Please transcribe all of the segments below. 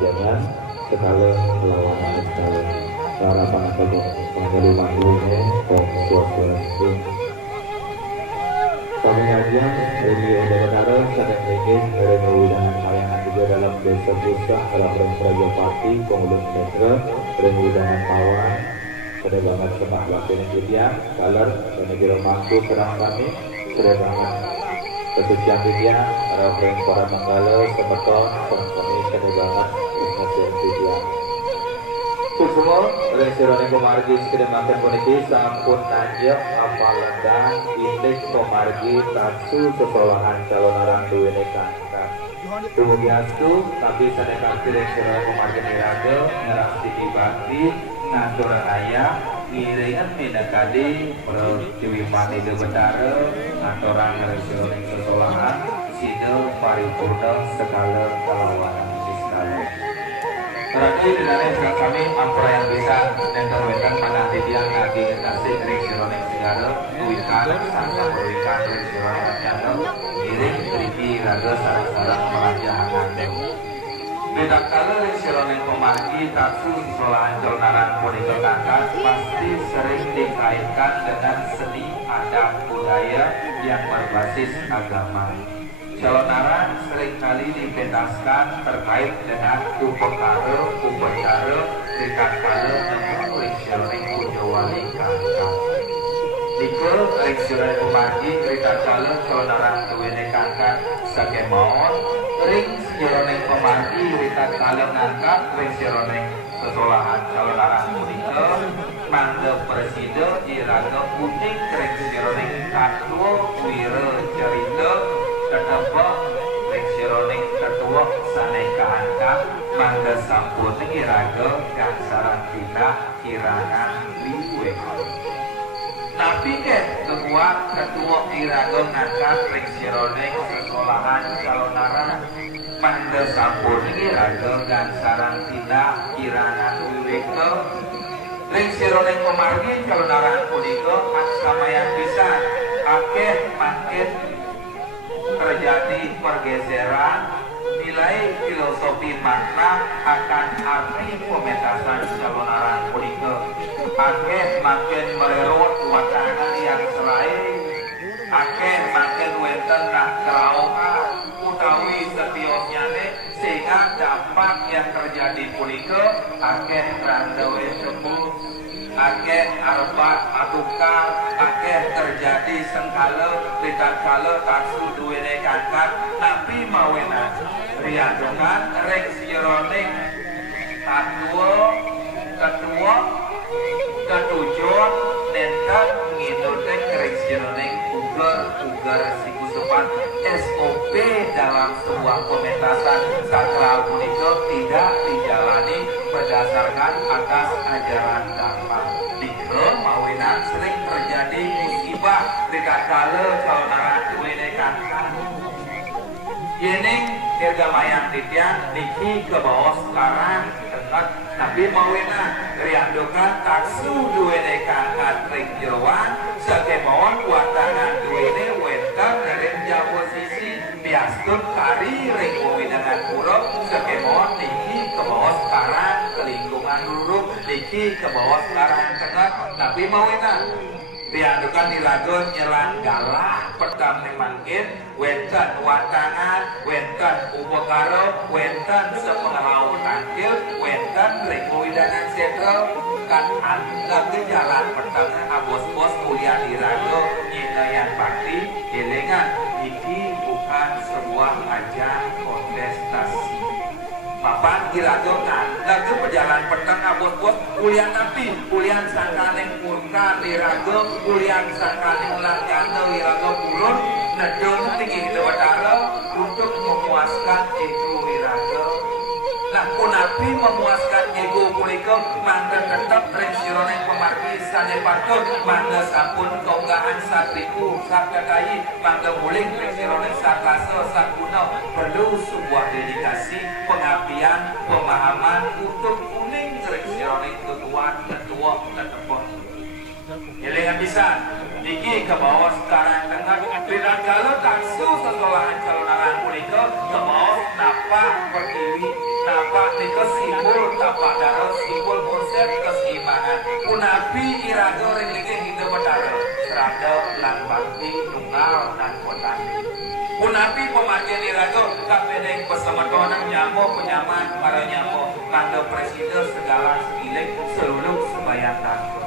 Jangan sekalian lawan sekalian cara panasnya menjadi makhluknya suatu kami aja dari Udara sedang ingin meremudahan layanan juga dalam desa Busa Arabren Prajapati Pengulun Netra Remudahan Pawan pada banget semak waktunya dia kalar dan negara mampu serang kami serangan kesucian dia Arabren para Manggala semeton kami pada banget kesucian dia Kusumo oleh sirone pemargi sekedemakan puniki sampun nanjak apalenda indek pemargi tatsu sesolahan calon arang duwene kangkang Tumugiastu tapi sadekan kirek sirone pemargi niraga ngerang siti bakti ngatur ayah ngiringan minakadi Dewi Mani de Betara ngatoran ngerang sirone sesolahan sidel paripurna segala kalawan sekali. Terakhir dengan kami ampura yang bisa menterwetan pada tidian lagi kasih ring sironing segala wikan sangka berwikan ring sironing jatuh iring triki raga sarang-sarang melajahangan bedak kala ring sironing pemargi tatsu sekolahan jolnaran punika kakak pasti sering dikaitkan dengan seni adat budaya yang berbasis agama. Jalonaran seringkali dipentaskan terkait dengan upacara rikakala namun ring kujawali kangkang. Nika ring pemargi rikakala jalonaran duwene kangkang sakemawon ring sironing pemargi rikakala ngangkat ring sironing sesolahan jalonaran punika mangga presida iraga kuning ring sironing katwa wira cerita ketebak reksironing ketua saneka angka mangga sampun iraga dan sarantina kirangan liwe tapi ketua iraga ngangkat reksironing sekolahan calonara mangga sampun iraga dan sarantina kirangan liwe reksironing pemargi calonara punika aksamayan bisa akeh makin terjadi pergeseran nilai filosofi makna akan arti pementasan jalonaran punika akeh makin mererut wacana yang selain akeh makin wenten nak keraokan utawi setiosnyane sehingga dampak yang terjadi punika akeh randawe sembuh akeh arbat atukar akeh terjadi sengkala rikakala tatsu duwene kangkang nabi mawena riandungan rek sironing ketua ketujuan nenten ngidulkan rek sironing ugar sikusupan SOP dalam sebuah pementasan sakral punika tidak dijalani berdasarkan atas ajaran Dharma. Nika mawinan sering terjadi musibah rikakala jalonaran duwene kangkang. Yening dirgamayang titian niki ke bawah sekarang tengah tapi mawina riandukan taksu duwene kangkang ring jeroan sakemawon kuatangan duwene wentang dari jauh sisi biastun kari ring dengan pura sakemawon niki ke bawah sekarang ke lingkungan luruk niki ke bawah sekarang tengah tapi mawina diadukan dilagun nyelang galah pertam mangkin wenten watangan wenten upakara wenten sepengelau tangkil wenten ringwidangan sentral kan anda ke jalan pertama abos-bos kuliah di rago nyinayan bakti jelengan iki bukan sebuah ajang kontestasi papan diragokan lagu perjalanan petang abos-bos kuliah tapi kuliah sangkaning murka dirago kuliah sangkaning lanjana wirago purun nedong tinggi kita batara untuk memuaskan ego wirago nah punapi memuaskan ego punika mangga tetap reksironing pemargi sane patut mangga sampun keunggahan satriku sakadai mangga muling reksironing saklasa sakuna perlu sebuah dedikasi pengabdian pemahaman untuk kuning reksironing ketua tetepon elengan bisa niki ke bawah sekarang tengah bila kalau taksu sekolahan calonaran punika ke bawah napa pertiwi napa nika simbol tapak darah simbol konsep keseimbangan punapi iraga ringlinge hidup betara serada lan bakti tunggal dan kotani punapi pemargian iraga kapedeng pesemetonan nyamuk penyaman para nyamuk tanda presiden segala segiling seluruh sembahyang tangga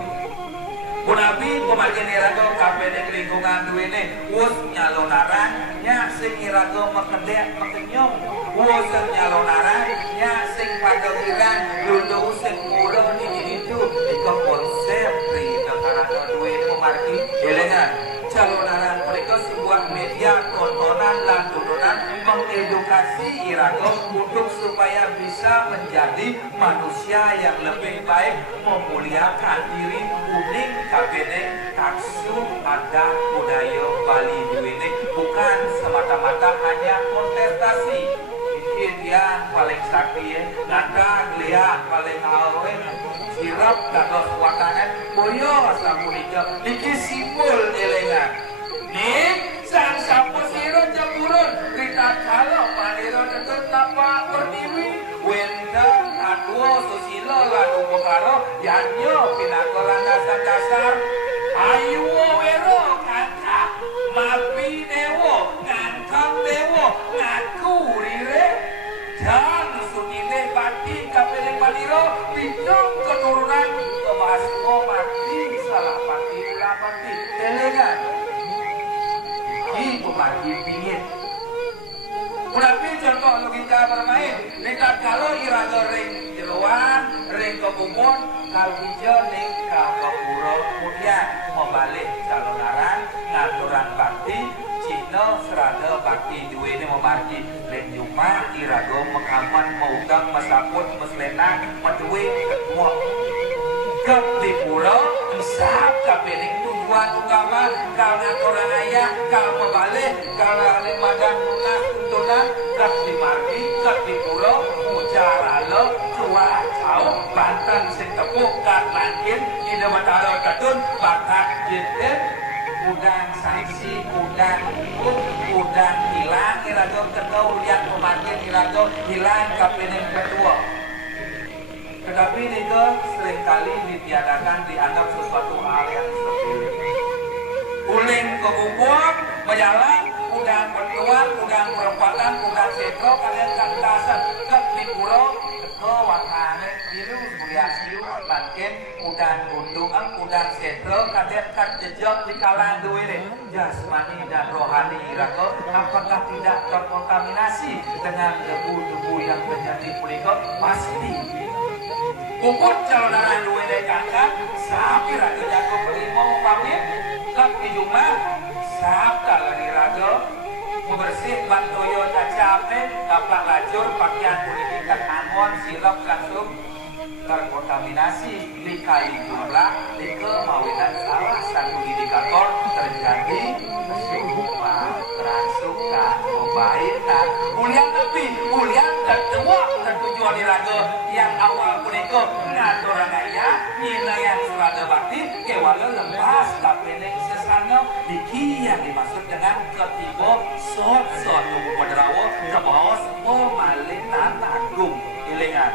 punapi pemargian iraga kapedeng lingkungan duwene wus nyalonaran nya sing iraga makedek makenyong woseng nyalon arang nya sing padagiran lulu sing mula ni itu iko konsep ri karena duwe memargi elengan calon arang mereka sebuah media tontonan dan turunan mengedukasi iraga untuk supaya bisa menjadi manusia yang lebih baik, memuliakan diri, uning kabene taksu adat budaya Bali ini bukan semata-mata hanya kontestasi. Mungkin yang paling sakti ngata lihat paling awet sirap kados watangan boyo sapunika iki simbol elengan nih sang sapu sirap jemurun kita kalau paniro tetep napa pertiwi wenda aduo susilo lalu bokaro yanyo pinakolan dasar ayu wero kata mapi dewo ngantang dewo ngaku rire dan sunile pati kapeleng paniro pinjong keturunan kebahasmo mati salah pati rapati telengan ini pemati pingin tapi contoh logika bermain dekat kalau iraga ring jeruan ring kebumon kalbijo ning kapapuro kemudian membalik calon arang ngaturan bakti Cina serada bakti duwe ini memargi ring Juma iraga mekaman maudang masapun meslenang meduwe ketemu ke Lipuro isap kapening tujuan utama kalau orang ayah kalau membalik kalau limadan lunas tuntunan ke Limargi ke Lipuro ucara lo tua jauh bantan sing tepuk kat langit ide matara katun bakat jeten udang sanksi udang ikut udang hilang iraga ketau lihat pemanggil iraga hilang kapening kedua. Tetapi itu seringkali ditiadakan dianggap sesuatu hal yang sepele. Uling kebubuan, berjalan, udang berkeluar, udang perempatan, udang setro, kalian kantasan ke Lipuro, ke Wakane, biru, mulia siu, bangkin, udang gunduang, udang setro, kalian kan jejak di kalang dua ini. Jasmani dan rohani iraga, apakah tidak terkontaminasi dengan debu-debu yang terjadi punika? Pasti. Ukut calon arang duwe dek kakak, sapi raga jago pelimo pamit, kak di Juma, sabda lagi raga, membersih bantoyo cacape, dapat lajur pakaian kulikikan angon, silap langsung terkontaminasi, dikali jumlah, dikemawinan salah satu indikator terjadi kesurupan, kerasukan, kebaikan, mulia tapi mulia dan tua tertujuan di raga yang awal punika ngatur raya nina yang serada bakti kewala lepas kapening sesana diki yang dimaksud dengan ketiga sot-sot moderawo kebawas pemalinan agung ilingan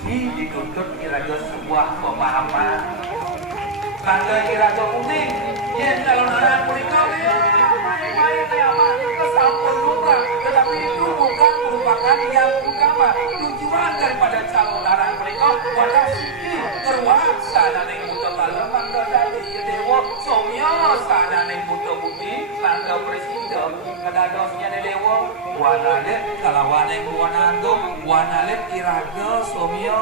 ini dituntut iraga sebuah pemahaman tanda iraga kuning yang calon arang punika main-main kesampun lumrah tetapi itu bukan merupakan yang utama tujuan daripada calon arang mereka pada siki terwak sadaning buta kalem mangga dadi dewa somya sadaning buta bumi mangga presiden kadadosnya dewa wanale kalawane wanando wanale iraga somya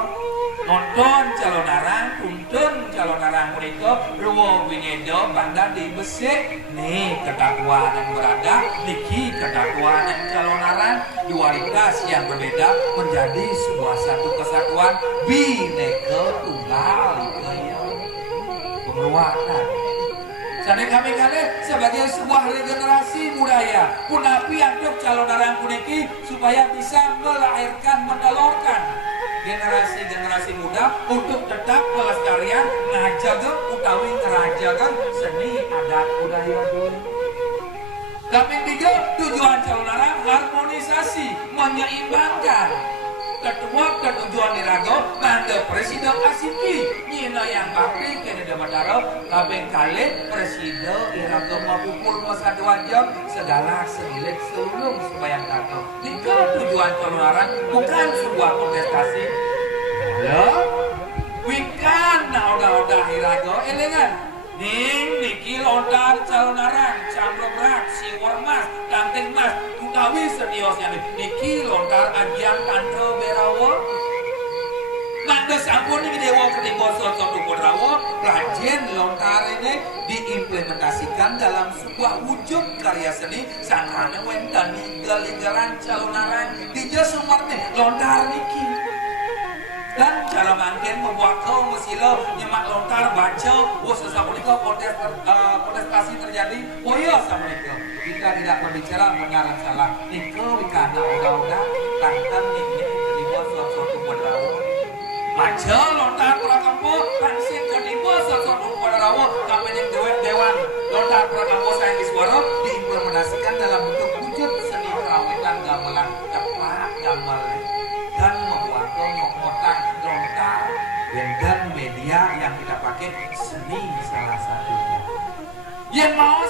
nonton calon arang tuntun calon arang mereka ruwo wingedo banda di besik nih kedakwaan yang berada niki kedakwaan yang calon arang dualitas yang berbeda menjadi sebuah satu kesatuan bineka tunggal ika pengeruakan jadi kami kali sebagai sebuah regenerasi budaya punapi untuk calon arang puniki supaya bisa melahirkan menelurkan generasi-generasi muda untuk tetap pelestarian ngajaga utawi ngerajakan seni adat budaya dulu. Kaping 3 tujuan calon arang harmonisasi menyeimbangkan ketua ketujuan diraga mangga presiden asiki nyina yang bakti kene dematara kaping kali presiden iraga mapukul masa 2 jam segala senilik seluruh supaya kata nika tujuan calon arang bukan sebuah kontestasi ya wikan na oda-oda iraga elengan ning niki lontar calon arang Samro berat, siwar mas, kanting mas, utawi sediosnya niki lontar agian kanto berawo. Maka sampun ini dewa ketimbo sosok Dukodrawo, rajin lontar ini diimplementasikan dalam sebuah wujud karya seni sangkana wenten gal-galan calonaran di jasumar nih lontar niki. Dan cara mangken membuat kau mesilo nyemak lontar baca, sesapunika kontestasi terjadi, iya sapunika. Kita tidak berbicara benar dan salah. Niko wikana udah tangkan niki ketimbo sosok Dukodrawo. Maca lontar prakampo langsung ketimbo sosok Dukodrawo kapan yang dewan lontar prakampo sayang iswara diimplementasikan dalam bentuk wujud seni kerawitan gamelan tepat gambar dan membuat pengokotan lontar dan media yang kita pakai seni salah satunya. Yang mau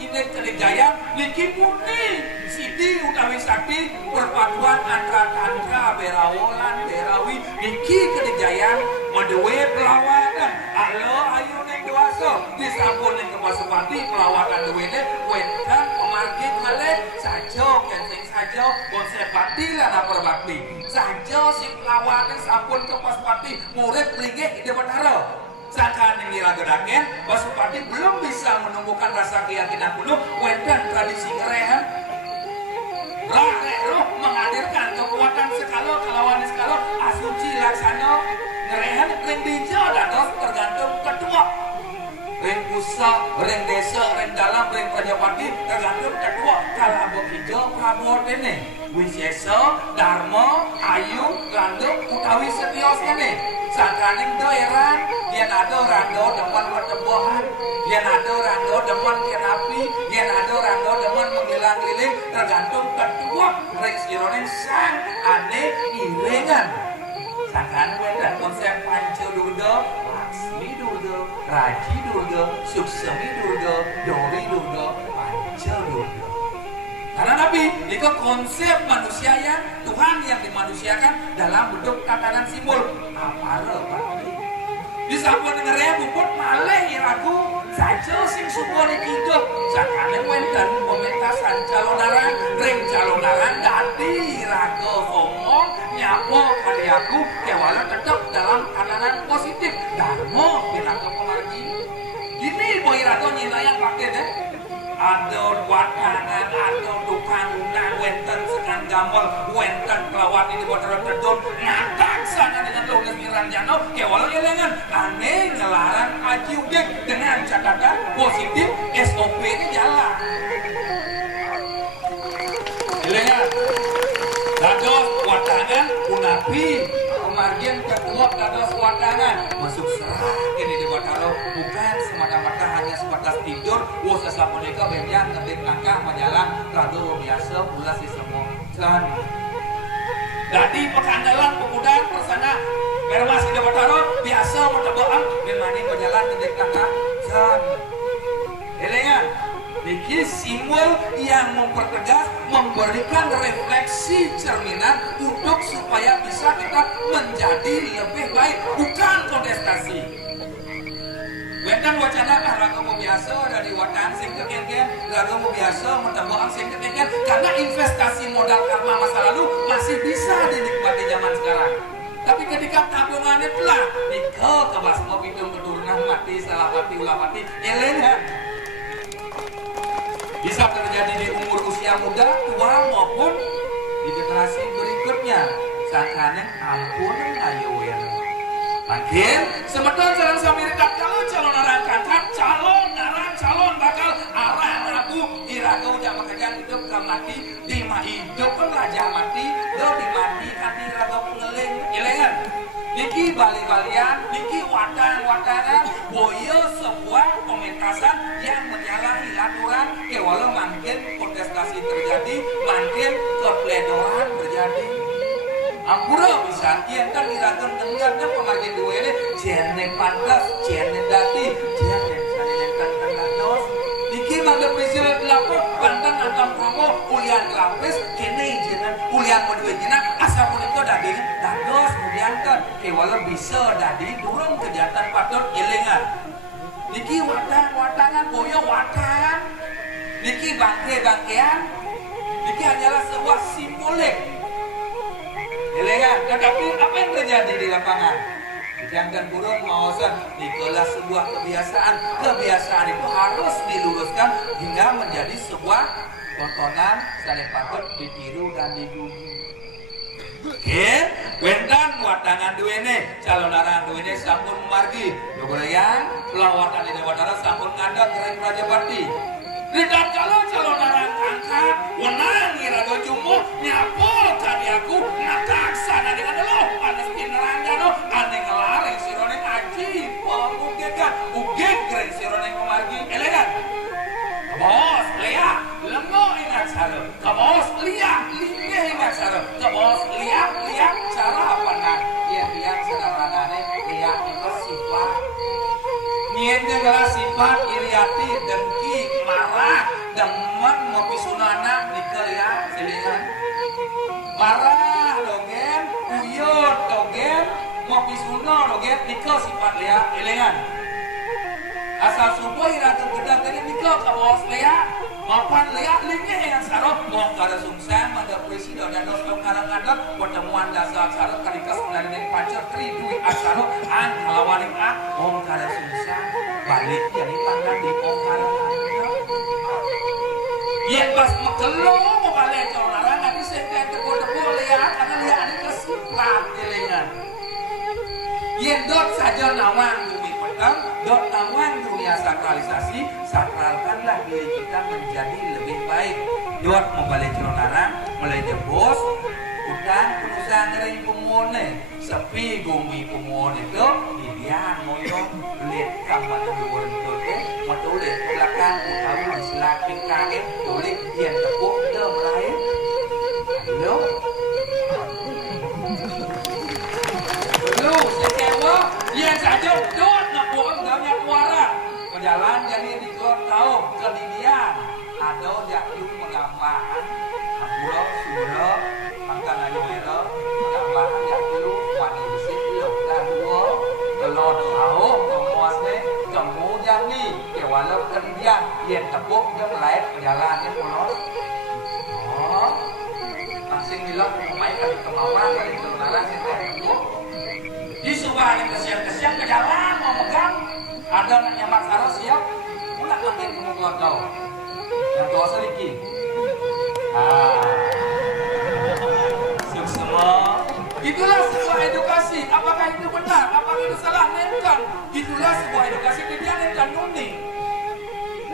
indeks kedegayaan niki putih Siti utawi sakti perpaduan antara tantra berawolan berawi niki kedegayaan medewe pelawatan alo ayo neng dewasa disampun neng kepasupati pelawatan dewene wentan pemargin malek saja kenteng saja konsep bakti lana perbakti saja si pelawatan sampun kepasupati murid pelinggih ide betara. Sangkaan yang diragedaken, Pasupati belum bisa menumbuhkan rasa keyakinan penuh wenten tradisi ngerehan. Roh menghadirkan kekuatan sekalo kelawan sekalo asuci laksana ngerehan ring dijo dados tergantung ketua. Ring pusat, ring desa, ring dalam, ring Prajapati tergantung ketua. Kalau abok hijau Prabowo dene, Wisesa, Dharma, Ayu, Landuk, utawi setiosnya nih. Sangkaning daerah, dia ada rando depan pertemuan, dia ada rando depan kenapi, dia ada rando depan menggilang-giling tergantung ketua. Ring sironing sang aneh irengan. Sangkan dan konsep Panca Durga, Laksmi Durga, Raji Durga, Suksemi Durga, Dori Durga, Panca Durga. Karena Nabi itu konsep manusia yang Tuhan yang dimanusiakan dalam bentuk tatanan simbol. Apa Pak? Di sampun dengarnya buput malih iraku saja sing subuh hidup. Sakane wenten pementasan calonaran, ring calonaran dadi raga ngomong nyapo kali aku kewala tetap dalam tatanan positif. Dharma pinangka pemargi. Ini boy raga nyina yang pakai deh. Ada watangan, ada dukangan, wenten sekan gamel, wenten kelawat ini buat terus ngatak sana dengan tulis Miranjano, kewala elengan, aneh ngelarang aji udek dengan catatan positif SOP ini jalan. Elengan, dados watangan, unapi, pemargian ketua dados watangan, masuk serah ini di Bataro, bukan semata-mata hanya sebatas tidur, sesapunika benjang ngebit langkah menjalan rado biasa pula si semua kan. Jadi pekandalan pemuda persana bermas di Bataro biasa mencoba memani berjalan ngebit langkah kan. Elengan, niki simbol yang mempertegas, memberikan refleksi cerminan untuk supaya bisa kita menjadi lebih baik, bukan kontestasi. Wenten wacana ragamu biasa dari watan sing keken-ken, ragamu biasa mentambahan sing keken-ken, karena investasi modal karma masa lalu masih bisa dinikmati zaman sekarang. Tapi ketika tabungannya telah nikah kebas mau hitung keturunan mati, salapati, ulapati, elengan. Bisa terjadi di umur usia muda, tua maupun di generasi berikutnya. Sakane ampun ayo wer. Makin semeton sareng samirikat kalau calon narang kantap, calon bakal arah aku iraga udah makan hidup ke mati, di hidup pun raja mati, do di mati hati raga pengeling, ilengan. Niki bali-balian, niki watan-watanan, boyo sebuah pementasan yang menyalahi aturan, kewalau makin kontestasi terjadi, makin kepledoran terjadi. Ampura bisa, yang kan iragan dengarnya pemargin dua ini, jenek pantas, jenek dati, jenek saling tentang dos. Niki mangga presiden lapor, pantang antam promo, ulian lapis, kene jenek, ulian modue jenak, asal pun itu daging, dados kemudian kan, kewalau bisa dadi durung kejahatan patut ilingan. Niki watangan, boyo watan. Diki bangke-bangkean, diki hanyalah sebuah simbolik. Elegan, tetapi apa yang terjadi di lapangan? Jangan burung mawasan di kelas sebuah kebiasaan. Kebiasaan itu harus diluruskan hingga menjadi sebuah tontonan saling patut ditiru dan digunjing. Oke, wendan watangan duene, calon arang duene sampun margi. Dogoreyan, pelawatan di Dewatara sampun ngadat keren Raja Bakti. Tidak kalau calon arang angkat, wenang irago jumo, nyapol tadi aku, nakaksana dengan lo, panas pinerangano, ane ngelareng sironeng aji, pengugekan, ugek keren sironeng pemargi, elegan. Kebos, lihat, lemok ingat saro, kebos, lihat, linggih ingat saro, kebos, lihat, cara apa nak, lihat, sederhanane, lihat itu sifat. Niatnya adalah sifat iriati, dengki, marah, demen, ngopi sunana, nikel ya, silingan. Marah, dogen, uyut, dogen, ngopi sunana, dogen, nikel sifat lihat, silingan. Asal subuh iratu gedang tadi nikel kawas lihat, mapan lihat, linggih yang sarap, mau kada sungsang, manda presiden dan dos kadang-kadang pertemuan dasar sarap kalikas melalui pacar tri duit asaro, an halawaning mau kada sungsang. Balik jadi panggang di Ongkaran. Yang pas mekelo mau balik calon arang nanti saya tepuk-tepuk lihat karena lihat ini kesimpan telingan. Yang dot saja nawang bumi petang, dot nawang dunia sakralisasi, sakralkanlah diri kita menjadi lebih baik. Dot mau balik calon arang, mulai jebos, utang perusahaan dari pemone, sepi bumi pemone itu. Ya, moyong lihat kamar luar itu, matu lihat belakang, tahu di selaping kain, tulis dia tepuk ke melayu. Halo, sekewa, dia saja dot nak buat banyak muara. Berjalan jadi di luar tahu kelinian, ada jatuh pengambahan, buruk, surau, makan ayu merah, pengambahan jatuh wanita bersih, lalu Lord tahu kemuasnya kemudian nih kewalau kerja yang tepuk yang lain perjalanannya polos. Oh, masing bilang pemain kali kemauan kali kebenaran yang tepuk. Di sebuah yang kesiang ke jalan mau megang ada anaknya Mas Aro siap, mulai ngambil kamu keluar kau yang tua sedikit. Semua. Itulah sebuah edukasi. Apakah itu benar? Apakah itu salah? Bukan. Itulah sebuah edukasi kebiasaan dan nuning.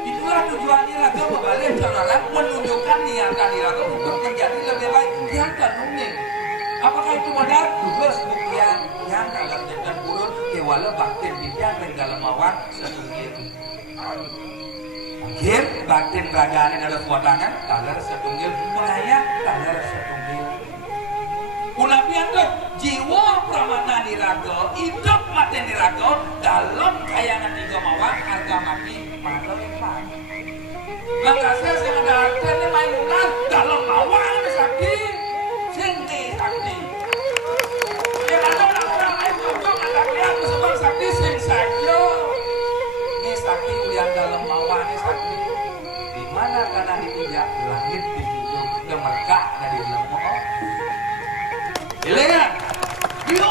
Itulah tujuan Iraga membalik calon menunjukkan niatan Iraga untuk menjadi lebih baik dan nuning. Apakah itu benar? Tugas buktian yang dalam jadikan burun kewala baktin bidian dan dalam awan setunggil. Akhir baktin ragane dalam kuatangan talar setunggil mengayak talar setunggil. Unapian tuh jiwa pramana niraga, hidup mati niraga dalam kayangan tiga mawar harga mati malam empat. Maka saya mendatang ni mainan dalam mawar ni sakti, sini sakti. Yang ada orang lain untuk anak dia sebab sakti sing saja. Ni sakti ulian dalam mawar ni sakti. Di mana karena tidak langit di situ gemerkak dari lemah. Ilegan, yo,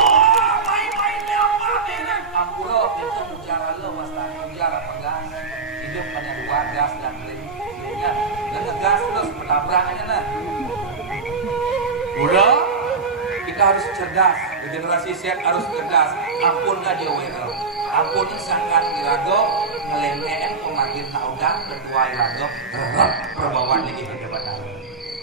main-main lewat ini. Ampura itu bicara lemas dan bicara pegang. Hidup hanya dua gas dan lainnya. Dan gas terus bertabrak aja nah. Udah, kita harus cerdas. Generasi Z harus cerdas. Ampunlah dia wero. Ampun sangat irago ngelengen pemanggil naudang kedua irago perbawaan lagi ke jabatan.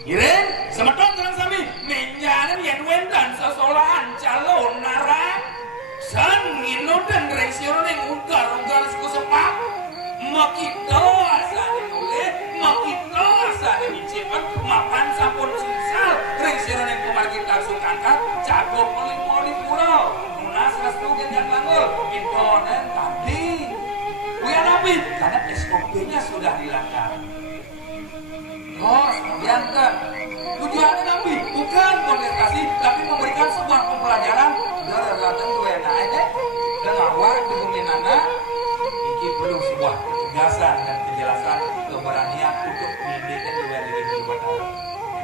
Iren, semeton terang sami menjalan yang wendan sesolaan calon narang san ngino dan reksyon yang ugar suku sepak makito asane nulis makito asane dicipet mapan sampun susal reksyon yang kemargin langsung angkat jago poli pura munas restu genjang langgul intonen tadi buya nabi karena SOP-nya sudah dilanggar. Oh, biarkan. Tujuannya Nabi bukan kontestasi, tapi memberikan sebuah pembelajaran dari datang dua aja dan awal kemudian anak ini perlu sebuah ketegasan dan kejelasan keberanian untuk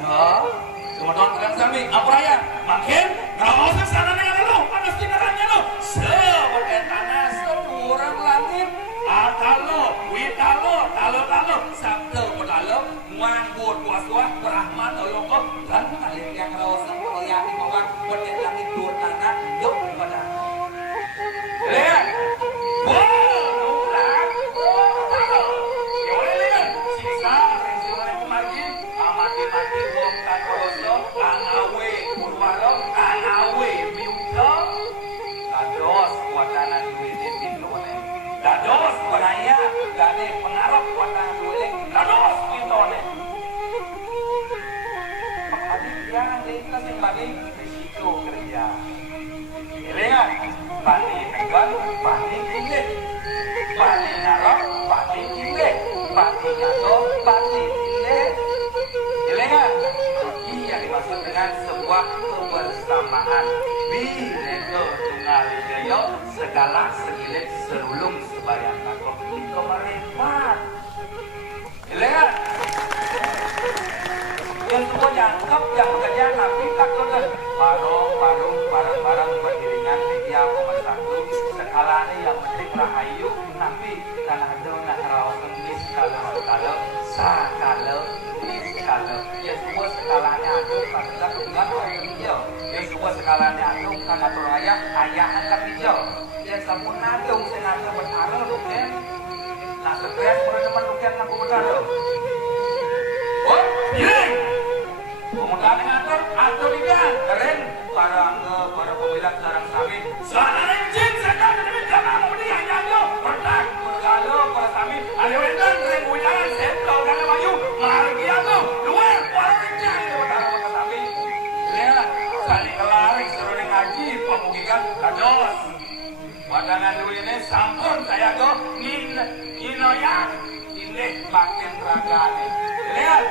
Kemudian terang sami, apa ya? Makin kalau sana dengan lo, panas tinggalannya lo. Sebagai tanah sekurang langit, atalo, witalo, talo, sabtu pedalo, manggut puas-puas, berahmat oloko, dan kalian yang rasa mulia di bawah, berdek langit dua tanah, yuk pada. Lihat, dados penaya dari pengaruh pada duit dados intone adik yang lintas yang bagi risiko kerja lihat bagi pegang bagi tinggi bagi ngarok bagi tinggi bagi nyato bagi tinggi lihat yang dimaksud dengan sebuah kebersamaan bineka tunggal ika segala segilit serulung sebayang takut kemerempat lihat yang semua jangkep yang bekerja tapi takut barang-barang beriringan media pemersatu sekalanya yang penting rahayu tapi karena ada nak rawat kemis kalau sakala kalau ya semua skalanya itu karena dengan orang hijau ya semua skalanya itu karena peraya ayah angkat hijau ya sampun nadung sengaja bertaruh bukan nah stres teman-teman bukan aku bertaruh oh iya kemudian ngatur atur dia keren para pemilik sarang sami sarang jin sekarang demi jangan kemudian nyanyo bertak bergalau para sami ayo endan keren hujan sentau dan bayu margi aku luar para jin bertaruh para sami lihat saling kelaring seru ngaji pemugikan kados wadangan dulu ini sampun saya tuh ninoyak ini makin ragane lihat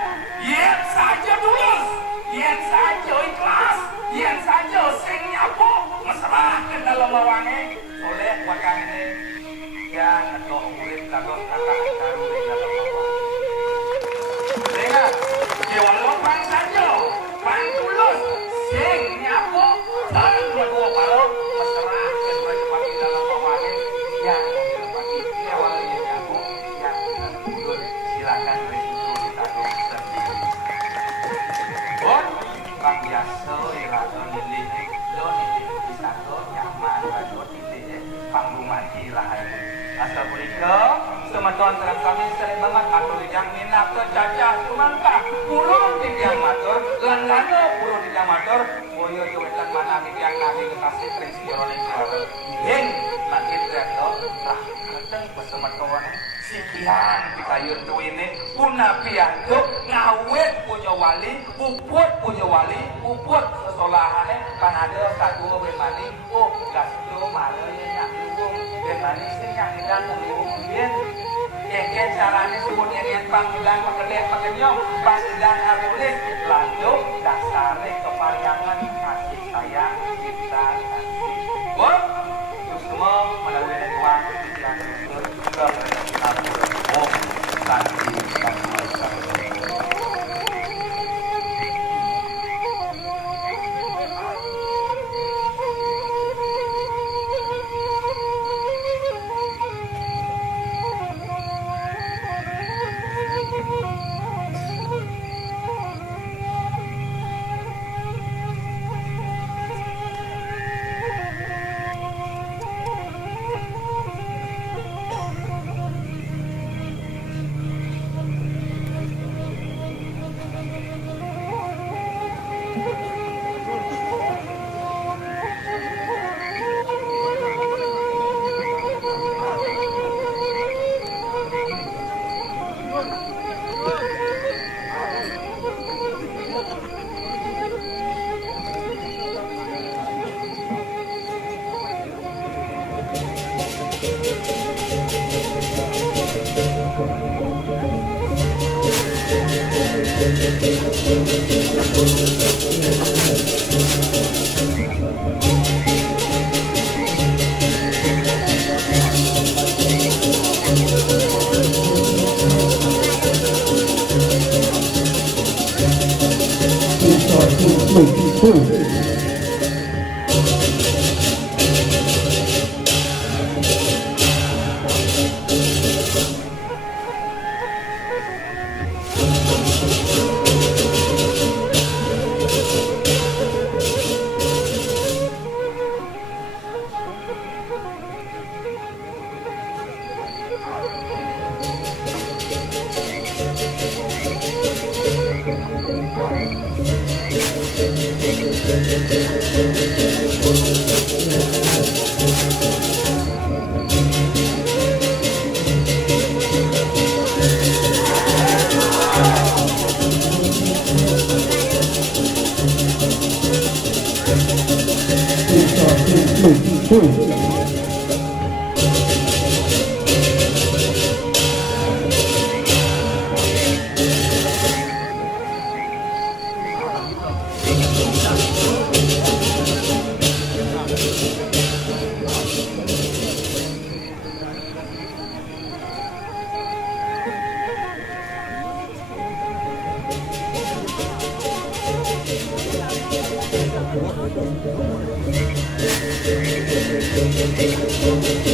yen saja tulus yen saja ikhlas yen saja sing nyapu mesra ke dalam lawange oleh wakan ini yang ketok murid kagok kakak karu di dalam lawange lihat diwalau pang saja pang tulus sing nyapu dan kedua paro mesra ke di dalam lawange yang bagi awalnya nyapu yang mundur silakan resiko ditanggung sendiri bon kang biasa irado nilih lo nilih bisa lo nyaman rado nilih panggungan ilahan asal punika semeton terang kami sering banget atur yang minat cacah semangka burung tiang matur langgano burung tiang matur boyo jowetan mana tiang nabi kekasih tring sironing jalan hing nanti terang lah keteng pesemeton sikian pikayun tuwini punapianto ngawet punya wali uput sesolahane kan ada satu bemani oh gasto malanya nyakung bemani sing nyakidan mungkin eken caranya sebut yang panggilan pekerjaan panggilan abulis lanjut dasare kepariangan kasih sayang cinta kasih oh semua melalui uang pikiran juga oh kasih Thank you.